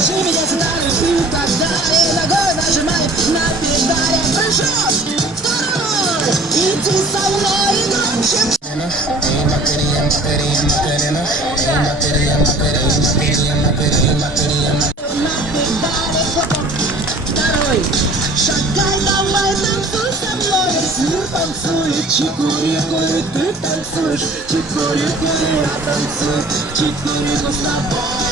Держи меня за руку, когда я ногой нажимаю на педали. Прыжок, второй, иди со мной громче. Второй, шагай, давай, танцуй со мной. Мир танцует, чику-рику, и ты танцуешь. Чику-рику, я танцую, чику-рику с тобой.